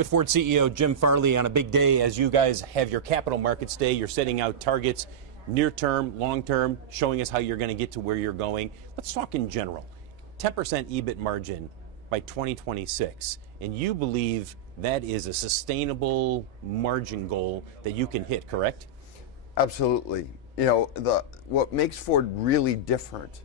With Ford CEO Jim Farley on a big day as you guys have your capital markets day. You're setting out targets, near term, long term, showing us how you're going to get to where you're going. Let's talk in general. 10% EBIT margin by 2026. And you believe that is a sustainable margin goal that you can hit, correct? Absolutely. You know, what makes Ford really different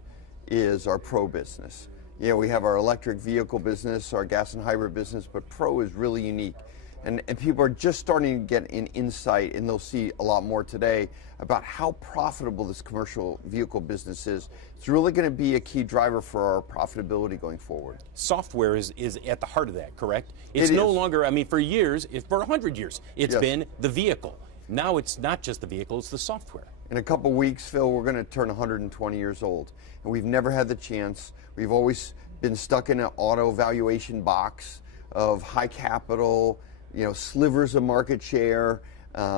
is our Pro business. You know, we have our electric vehicle business, our gas and hybrid business, but Pro is really unique. And people are just starting to get an insight, and they'll see a lot more today, about how profitable this commercial vehicle business is. It's really going to be a key driver for our profitability going forward. Software is at the heart of that, correct? It's no longer, I mean, for years, for 100 years, it's been the vehicle. Now it's not just the vehicle, it's the software. In a couple weeks, Phil, we're going to turn 120 years old, and we've never had the chance. We've always been stuck in an auto valuation box of high capital, you know, slivers of market share,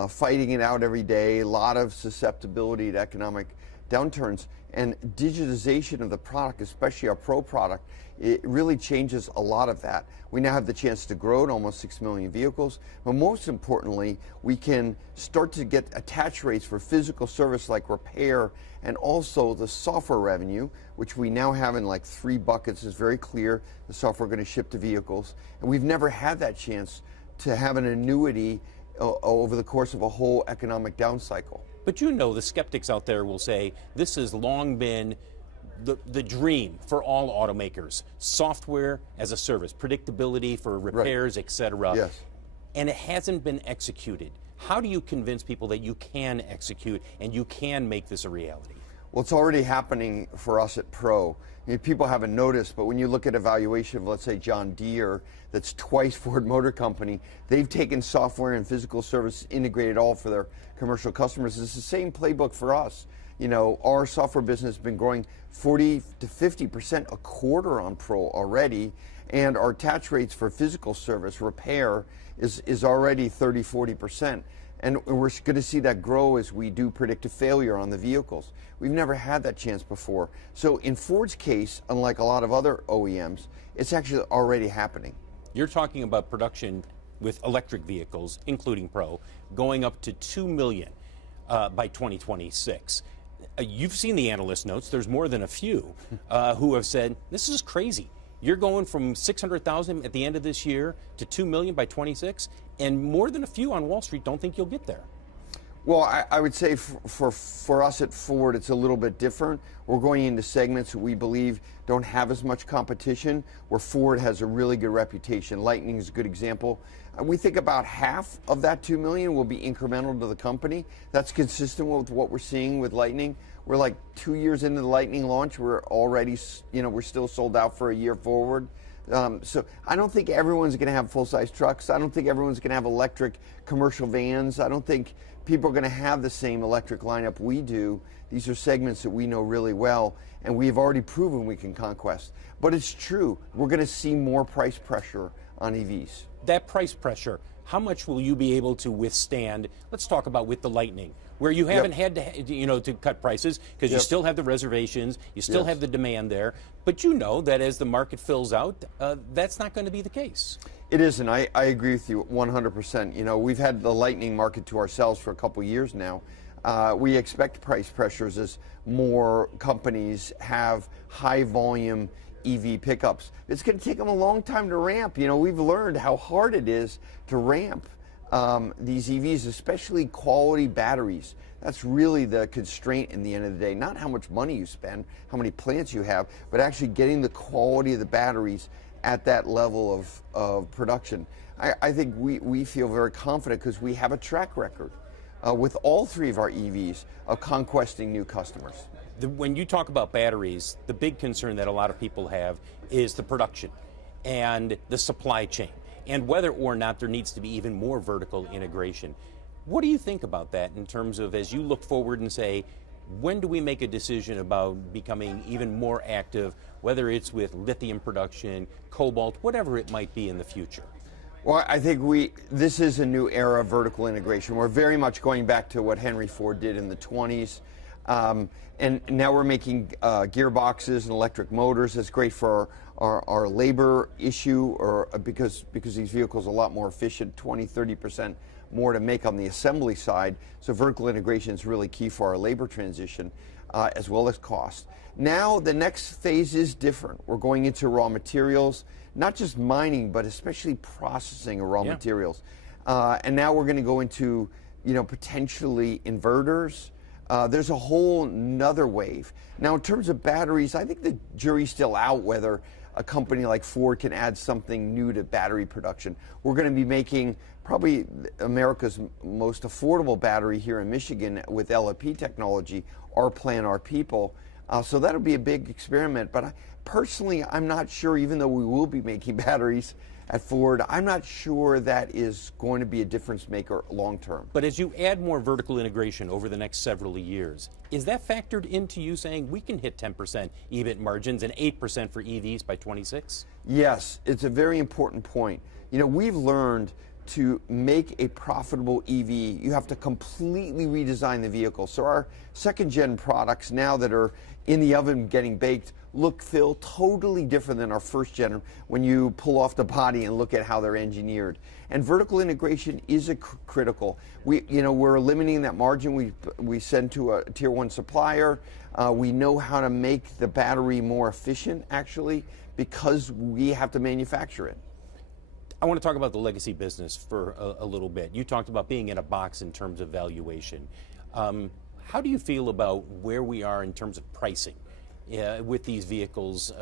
fighting it out every day, a lot of susceptibility to economic downturns. And digitization of the product, especially our Pro product, it really changes a lot of that. We now have the chance to grow to almost 6 million vehicles, but most importantly, we can start to get attach rates for physical service like repair, and also the software revenue, which we now have in like 3 buckets. Is very clear, the software going to ship to vehicles. And we've never had that chance to have an annuity over the course of a whole economic down cycle. But you know, the skeptics out there will say this has long been the dream for all automakers. Software as a service, predictability for repairs, etc. Yes. And it hasn't been executed. How do you convince people that you can execute and you can make this a reality? Well, it's already happening for us at Pro. I mean, people haven't noticed, but when you look at a valuation of, let's say, John Deere, that's twice Ford Motor Company, they've taken software and physical service, integrated all for their commercial customers. It's the same playbook for us. You know, our software business has been growing 40 to 50% a quarter on Pro already, and our attach rates for physical service, repair, is already 30, 40%. And we're going to see that grow as we do predictive failure on the vehicles. We've never had that chance before. So in Ford's case, unlike a lot of other OEMs, it's actually already happening. You're talking about production with electric vehicles, including Pro, going up to 2 million by 2026. You've seen the analyst notes. There's more than a few who have said, this is crazy. You're going from 600,000 at the end of this year to 2 million by 26, and more than a few on Wall Street don't think you'll get there. Well, I would say for us at Ford, it's a little bit different. We're going into segments that we believe don't have as much competition, where Ford has a really good reputation. Lightning is a good example. We think about half of that 2 million will be incremental to the company. That's consistent with what we're seeing with Lightning. We're like 2 years into the Lightning launch. We're already, you know, we're still sold out for a year forward. So I don't think everyone's going to have full-size trucks. I don't think everyone's going to have electric commercial vans. I don't think people are going to have the same electric lineup we do. These are segments that we know really well, and we've already proven we can conquest. But it's true, we're going to see more price pressure on EVs. That price pressure, how much will you be able to withstand? Let's talk about with the Lightning, where you haven't had to, you know, to cut prices because you still have the reservations, you still have the demand there. But you know that as the market fills out, that's not going to be the case. It isn't. I agree with you 100%. You know, we've had the Lightning market to ourselves for a couple years now. We expect price pressures as more companies have high volume EV pickups. It's going to take them a long time to ramp. You know, we've learned how hard it is to ramp these EVs, especially quality batteries. That's really the constraint in the end of the day. Not how much money you spend, how many plants you have, but actually getting the quality of the batteries at that level of production. I think we feel very confident because we have a track record with all 3 of our EVs of conquesting new customers. When you talk about batteries, the big concern that a lot of people have is the production and the supply chain, and whether or not there needs to be even more vertical integration. What do you think about that in terms of, as you look forward and say, when do we make a decision about becoming even more active, whether it's with lithium production, cobalt, whatever it might be in the future? Well, I think this is a new era of vertical integration. We're very much going back to what Henry Ford did in the 20s. And now we're making gearboxes and electric motors. That's great for our labor issue, or because these vehicles are a lot more efficient, 20-30% more to make on the assembly side. So vertical integration is really key for our labor transition, as well as cost. Now the next phase is different. We're going into raw materials, not just mining, but especially processing of raw materials. And now we're going to go into, potentially inverters. There's a whole nother wave. Now, in terms of batteries, I think the jury's still out whether a company like Ford can add something new to battery production. We're going to be making probably America's most affordable battery here in Michigan with LFP technology, our plan, our people. So that'll be a big experiment. But personally, I'm not sure, even though we will be making batteries at Ford, I'm not sure that is going to be a difference maker long term. But as you add more vertical integration over the next several years, is that factored into you saying we can hit 10% EBIT margins and 8% for EVs by 26? Yes, it's a very important point. We've learned to make a profitable EV, you have to completely redesign the vehicle. So our second gen products now that are in the oven getting baked look, feel totally different than our first gen when you pull off the body and look at how they're engineered. And vertical integration is critical. We're eliminating that margin we send to a tier one supplier. We know how to make the battery more efficient, actually, because we have to manufacture it. I want to talk about the legacy business for a little bit. You talked about being in a box in terms of valuation. How do you feel about where we are in terms of pricing with these vehicles,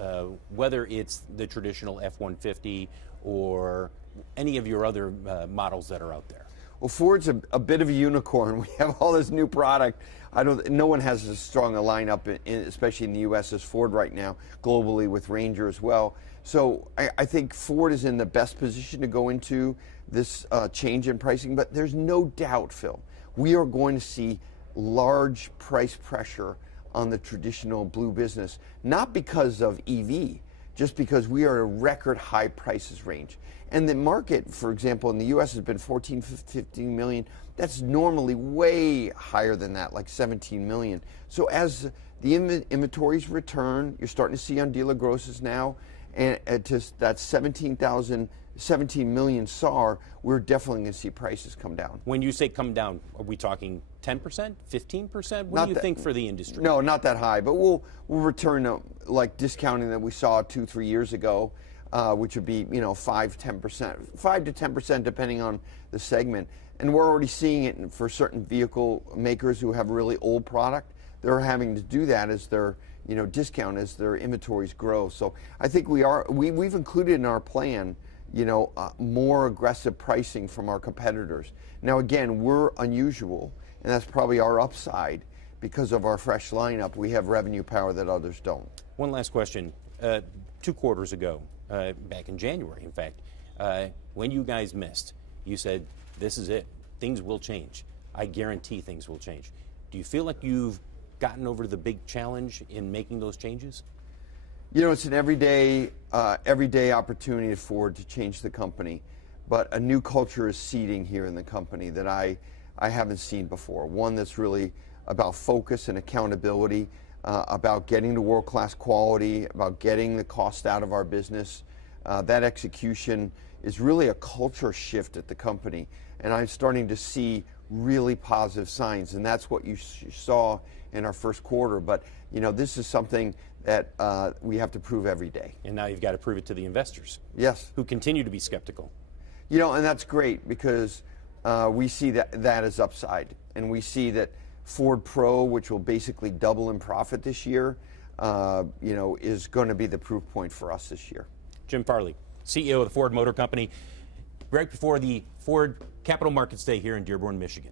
whether it's the traditional F-150 or any of your other models that are out there? Well, Ford's a bit of a unicorn. We have all this new product. No one has as strong a lineup, especially in the U.S. as Ford right now, globally with Ranger as well. So I think Ford is in the best position to go into this change in pricing, but there's no doubt, Phil, we are going to see large price pressure on the traditional blue business, not because of EV, just because we are at a record high prices range. And the market, for example, in the U.S. has been 14, 15 million. That's normally way higher than that, like 17 million. So as the inventories return, you're starting to see on dealer grosses now, and to that 17 million SAR, we're definitely going to see prices come down. When you say come down, are we talking 10%, 15%? What do you think for the industry? No, not that high, but we'll return to like discounting that we saw 2-3 years ago, which would be 5 to 10%, depending on the segment. And we're already seeing it for certain vehicle makers who have really old product. They're having to do that as their discount as their inventories grow. So I think we've included in our plan more aggressive pricing from our competitors. Now again, we're unusual, and that's probably our upside because of our fresh lineup. We have revenue power that others don't. One last question. 2 quarters ago, back in January, in fact, when you guys missed, you said, this is it. Things will change. I guarantee things will change. Do you feel like you've gotten over the big challenge in making those changes? It's an everyday opportunity for Ford to change the company, but a new culture is seeding here in the company that I haven't seen before. One that's really about focus and accountability, about getting to world-class quality, about getting the cost out of our business. That execution is really a culture shift at the company, and I'm starting to see really positive signs, and that's what you saw in our first quarter. But this is something that we have to prove every day. And now you've got to prove it to the investors. Yes. Who continue to be skeptical. And that's great because we see that as upside, and we see that Ford Pro, which will basically double in profit this year, is going to be the proof point for us this year. Jim Farley, CEO of the Ford Motor Company, right before the Ford Capital Markets Day here in Dearborn, Michigan.